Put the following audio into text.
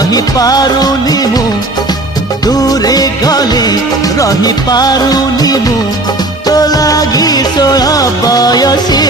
रही पारुनी मु दूरे गले रही पारुनी मु तो लागी 16 बयसी